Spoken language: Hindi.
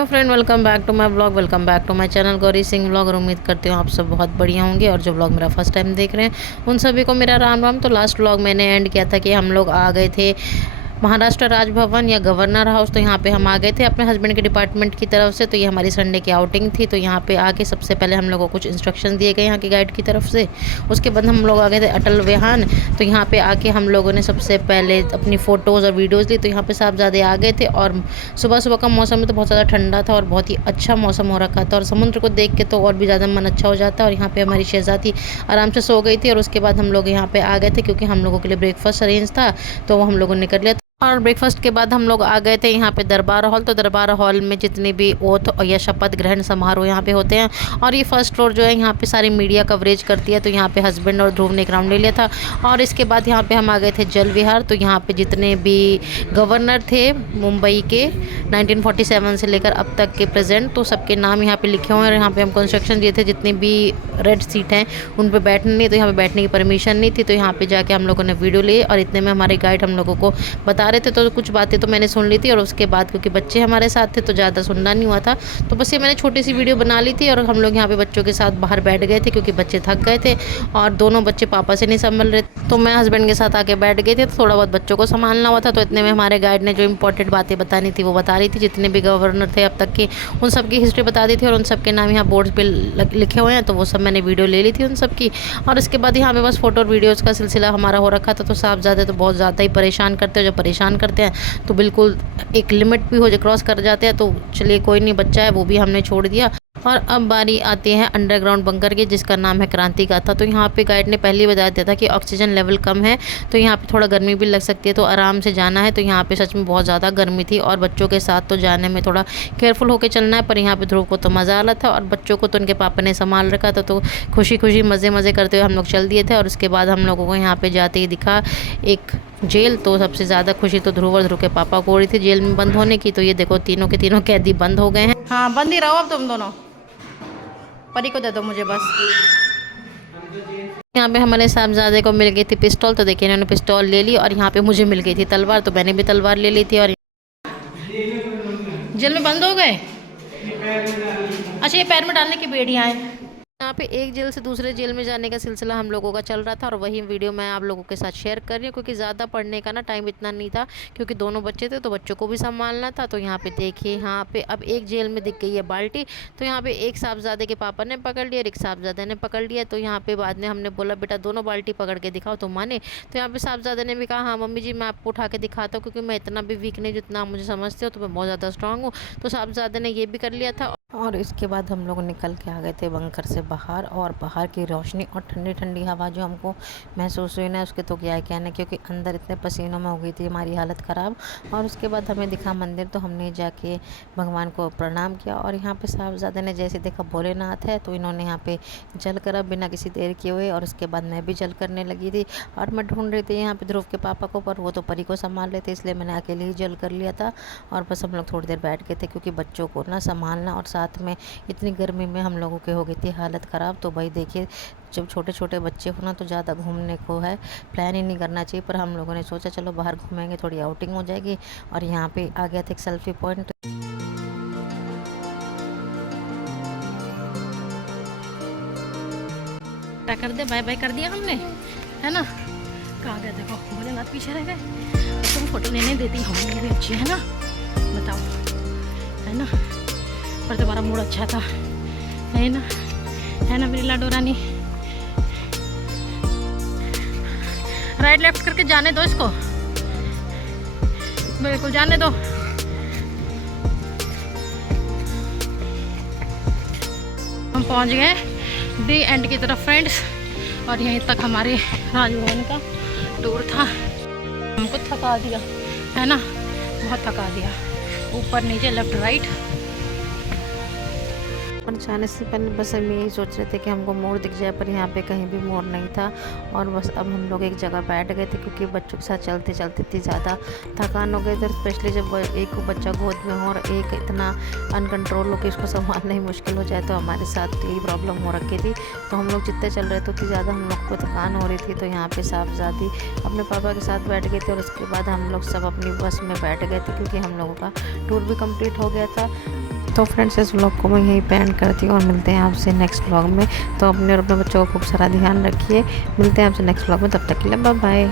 Hello friend, welcome back to my blog. Welcome back to my channel Gauri Singh blog. और उम्मीद करती हूँ आप सब बहुत बढ़िया होंगे। और जो ब्लॉग मेरा फर्स्ट टाइम देख रहे हैं उन सभी को मेरा राम राम। तो लास्ट ब्लॉग मैंने एंड किया था कि हम लोग आ गए थे महाराष्ट्र राजभवन या गवर्नर हाउस। तो यहाँ पे हम आ गए थे अपने हस्बैंड के डिपार्टमेंट की तरफ से। तो ये हमारी संडे की आउटिंग थी। तो यहाँ पे आके सबसे पहले हम लोगों को कुछ इंस्ट्रक्शन दिए गए यहाँ की गाइड की तरफ से। उसके बाद हम लोग आ गए थे अटल विहार। तो यहाँ पे आके हम लोगों ने सबसे पहले अपनी फ़ोटोज़ और वीडियोज़ ली। तो यहाँ पे साहबजादे आ गए थे और सुबह सुबह का मौसम में तो बहुत ज़्यादा ठंडा था और बहुत ही अच्छा मौसम हो रखा था। और समुद्र को देख के तो और भी ज़्यादा मन अच्छा हो जाता है। और यहाँ पे हमारी शहज़ादी आराम से सो गई थी। और उसके बाद हम लोग यहाँ पे आ गए थे क्योंकि हम लोगों के लिए ब्रेकफास्ट अरेंज था, तो वो हम लोगों ने कर लिया। और ब्रेकफास्ट के बाद हम लोग आ गए थे यहाँ पे दरबार हॉल। तो दरबार हॉल में जितने भी ओथ या शपथ ग्रहण समारोह यहाँ पे होते हैं। और ये फर्स्ट फ्लोर जो है यहाँ पे सारी मीडिया कवरेज करती है। तो यहाँ पे हस्बैंड और ध्रुव ने एक राउंड ले लिया था। और इसके बाद यहाँ पे हम आ गए थे जल विहार। तो यहाँ पे जितने भी गवर्नर थे मुंबई के 1947 से लेकर अब तक के प्रेजेंट, तो सबके नाम यहाँ पे लिखे हुए हैं। और यहाँ पे हमको इंस्ट्रक्शन दिए थे जितनी भी रेड सीट हैं उन पर बैठने नहीं, तो यहाँ पे बैठने की परमिशन नहीं थी। तो यहाँ पे जाके हम लोगों ने वीडियो ली और इतने में हमारे गाइड हम लोगों को बता रहे थे। तो कुछ बातें तो मैंने सुन ली थी। और उसके बाद क्योंकि बच्चे हमारे साथ थे तो ज़्यादा सुनना नहीं हुआ था। तो बस ये मैंने छोटी सी वीडियो बना ली थी। और हम लोग यहाँ पे बच्चों के साथ बाहर बैठ गए थे क्योंकि बच्चे थक गए थे और दोनों बच्चे पापा से नहीं संभल रहे। तो मैं हस्बैंड के साथ आके बैठ गई थी। तो थोड़ा बहुत बच्चों को संभालना हुआ था। तो इतने में हमारे गाइड ने जो इंपॉर्टेंट बातें बतानी थी वो बता रही थी। जितने भी गवर्नर थे अब तक के उन सब की हिस्ट्री बता दी थी। और उन सब के नाम यहाँ बोर्ड पे लिखे हुए हैं। तो वो सब मैंने वीडियो ले ली थी उन सब की। और इसके बाद यहाँ पे बस फोटो और वीडियोज़ का सिलसिला हमारा हो रखा था। तो साहबजादे तो बहुत ज़्यादा ही परेशान करते हैं। जब परेशान करते हैं तो बिल्कुल एक लिमिट भी हो जाए, क्रॉस कर जाते हैं। तो चलिए कोई नहीं, बच्चा है वो भी हमने छोड़ दिया। और अब बारी आती है अंडरग्राउंड बंकर की, जिसका नाम है क्रांति गाथा। तो यहाँ पे गाइड ने पहले ही बता दिया था कि ऑक्सीजन लेवल कम है, तो यहाँ पे थोड़ा गर्मी भी लग सकती है, तो आराम से जाना है। तो यहाँ पे सच में बहुत ज़्यादा गर्मी थी और बच्चों के साथ तो जाने में थोड़ा केयरफुल होकर चलना है। पर यहाँ पे ध्रुव को तो मज़ा आ रहा था और बच्चों को तो उनके पापा ने संभाल रखा था। तो खुशी खुशी मज़े मज़े करते हुए हम लोग चल दिए थे। और उसके बाद हम लोगों को यहाँ पर जाते ही दिखा एक जेल। तो सबसे ज़्यादा खुशी तो ध्रुव और ध्रुव के पापा को हो रही थी जेल में बंद होने की। तो ये देखो तीनों के तीनों कैदी बंद हो गए हैं। हाँ, बंद ही रहो अब तुम दोनों। परी को दे दो मुझे बस। यहाँ पे हमारे साहबजादे को मिल गई थी पिस्तौल। तो देखिए इन्होंने पिस्तौल ले ली। और यहाँ पे मुझे मिल गई थी तलवार। तो मैंने भी तलवार ले ली थी। और जेल में बंद हो गए। अच्छा, ये पैर में डालने की बेड़ियाँ हैं। यहाँ पे एक जेल से दूसरे जेल में जाने का सिलसिला हम लोगों का चल रहा था। और वही वीडियो मैं आप लोगों के साथ शेयर कर रही हूँ क्योंकि ज़्यादा पढ़ने का ना टाइम इतना नहीं था क्योंकि दोनों बच्चे थे तो बच्चों को भी संभालना था। तो यहाँ पे देखिए, यहाँ पे अब एक जेल में दिख गई है बाल्टी। तो यहाँ पे एक साहबजादे के पापा ने पकड़ लिया और एक साहबजादे ने पकड़ लिया। तो यहाँ पे बाद में हमने बोला बेटा दोनों बाल्टी पकड़ के दिखाओ तो माने। तो यहाँ पे साहबजादे ने भी कहा हाँ मम्मी जी मैं आपको उठा के दिखाता हूँ क्योंकि मैं इतना भी वीक नहीं जितना आप मुझे समझते हो, तो मैं बहुत ज़्यादा स्ट्रांग हूँ। तो साहबजादे ने ये भी कर लिया था। और इसके बाद हम लोग निकल के आ गए थे बंकर से बाहर। और बाहर की रोशनी और ठंडी ठंडी हवा जो हमको महसूस हुई ना, उसके तो क्या है कहना, क्योंकि अंदर इतने पसीनों में हो गई थी हमारी हालत ख़राब। और उसके बाद हमें दिखा मंदिर। तो हमने जाके भगवान को प्रणाम किया। और यहाँ पे साहबजादे ने जैसे देखा भोलेनाथ है तो इन्होंने यहाँ पे जल करा बिना किसी देर किए हुए। और उसके बाद मैं भी जल करने लगी थी। और मैं ढूंढ रही थी यहाँ पे ध्रुव के पापा को, पर वो तो परी को संभाल रहे थे, इसलिए मैंने अकेले ही जल कर लिया था। और बस हम लोग थोड़ी देर बैठ गए थे क्योंकि बच्चों को ना संभालना और साथ में इतनी गर्मी में हम लोगों के हो गई थी हालत ख़राब। तो भाई देखिए, जब छोटे छोटे बच्चे हो ना तो ज़्यादा घूमने को है प्लान ही नहीं करना चाहिए। पर हम लोगों ने सोचा चलो बाहर घूमेंगे, थोड़ी आउटिंग हो जाएगी। और यहाँ पे आ गया था एक सेल्फी पॉइंट। क्या कर दे, बाय बाय कर दिया हमने, है ना। कहाँ गए देखो, भोलेनाथ पीछे रह गए। तुम फोटो लेने देती हमारी भी अच्छी है ना, बताओ, है ना। पर तुम्हारा मूड अच्छा था, है ना मेरी लाडो रानी। राइट लेफ्ट करके जाने दो इसको, बिल्कुल जाने दो। हम पहुंच गए डी एंड की तरफ फ्रेंड्स। और यहीं तक हमारे राजभवन का टूर था। हमको थका दिया, है ना, बहुत थका दिया, ऊपर नीचे लेफ्ट राइट। और जाने से पहले बस हम यही सोच रहे थे कि हमको मोड़ दिख जाए, पर यहाँ पे कहीं भी मोड़ नहीं था। और बस अब हम लोग एक जगह बैठ गए थे क्योंकि बच्चों के साथ चलते चलते इतनी ज़्यादा थकान हो गई थी। स्पेशली जब एक बच्चा गोद में हो और एक इतना अनकंट्रोल हो कि उसको संभालना ही मुश्किल हो जाए, तो हमारे साथ यही प्रॉब्लम हो रखी थी। तो हम लोग जितने चल रहे थे उतनी ज़्यादा हम लोग को थकान हो रही थी। तो यहाँ पर साहबजादी अपने पापा के साथ बैठ गए थे। और उसके बाद हम लोग सब अपनी बस में बैठ गए थे क्योंकि हम लोगों का टूर भी कम्प्लीट हो गया था। तो फ्रेंड्स इस व्लॉग को मैं यहीं पे एंड करती हूँ और मिलते हैं आपसे नेक्स्ट व्लॉग में। तो अपने और अपने बच्चों का खूब सारा ध्यान रखिए। मिलते हैं आपसे नेक्स्ट व्लॉग में, तब तक के लिए बाय बाय।